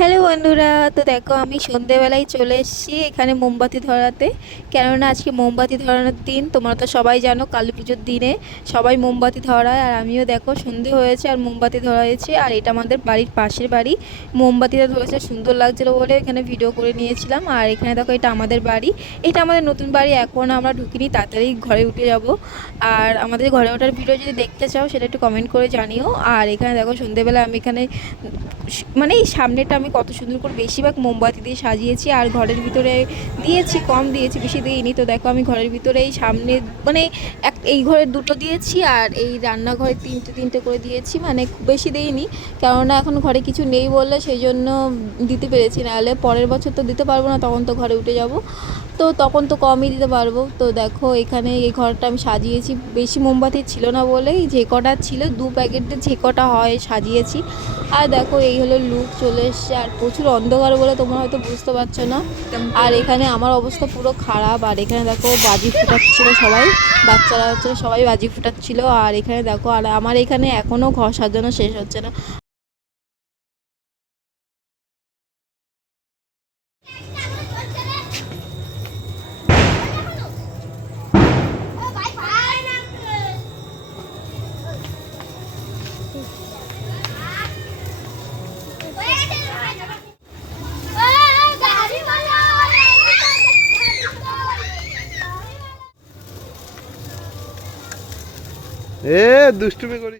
Hello বন্ধুরা, তো দেখো আমি সন্ধেবেলায় চলে এসেছি এখানে মোমবাতি ধরাতে। কেননা আজকে মোমবাতি ধরানোর দিন, তোমরা তো সবাই জানো কালী পুজোর দিনে সবাই মোমবাতি ধরায়। আর আমিও দেখো সন্ধে হয়েছে আর মোমবাতি ধরা হয়েছে, আর এটা আমাদের বাড়ির পাশের বাড়ি। মোমবাতিটা ধরেছে, সুন্দর লাগছিল বলে এখানে ভিডিও করে নিয়েছিলাম। আর এখানে দেখো এটা আমাদের বাড়ি। এটা আমাদের নতুন বাড়ি, এখন আমরা ঢুকিনি, তাড়াতাড়ি ঘরে উঠে যাব। আর আমাদের ঘরে ওঠার ভিডিও যদি দেখতে চাও, সেটা একটু কমেন্ট করে জানিও। আর এখানে দেখো সন্ধেবেলা আমি এখানে মানে এই সামনেটা কত সুন্দর করে বেশিরভাগ মোমবাতি দিয়ে সাজিয়েছি আর ঘরের ভিতরে দিয়েছি, কম দিয়েছি, বেশি দিইনি। তো দেখো আমি ঘরের ভিতরে এই সামনে মানে এক, এই ঘরে দুটো দিয়েছি আর এই রান্নাঘরে তিনটে তিনটে করে দিয়েছি মানে খুব বেশি দিইনি। কেননা এখন ঘরে কিছু নেই বললে সেই জন্য দিতে পেরেছি, নাহলে পরের বছর তো দিতে পারব না, তখন তো ঘরে উঠে যাব। তো তখন তো কমই দিতে পারব। তো দেখো এখানে এই ঘরটা আমি সাজিয়েছি। বেশি মোমবাতি ছিল না বলেই যে কটা ছিল, দু প্যাকেটের যে কটা হয় সাজিয়েছি। আর দেখো এই হলো লুক চলে এসছে। আর প্রচুর অন্ধকার বলে তোমরা হয়তো বুঝতে পারছ না। আর এখানে আমার অবস্থা পুরো খারাপ। আর এখানে দেখো বাজি ফুটাচ্ছিল সবাই। বাচ্চারা হচ্ছে সবাই বাজি ফুটাচ্ছিল। আর এখানে দেখো, আর আমার এখানে এখনও ঘর সাজানো শেষ হচ্ছে না। দুষ্টুমি করি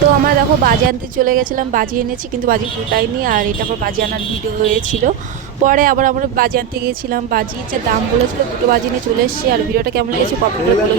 তো আমরা দেখো বাজি আনতে চলে গেছিলাম, বাজি এনেছি, কিন্তু বাজি ফুটাইনি আর এটা আবার বাজি আনার ভিডিও হয়েছিল পরে আবার আমরা বাজি আনতে গিয়েছিলাম বাজি যে দাম বলেছিল, দুটো বাজি নিয়ে চলে এসেছি, আর ভিডিওটা কেমন লেগেছে কমেন্ট করে বলে।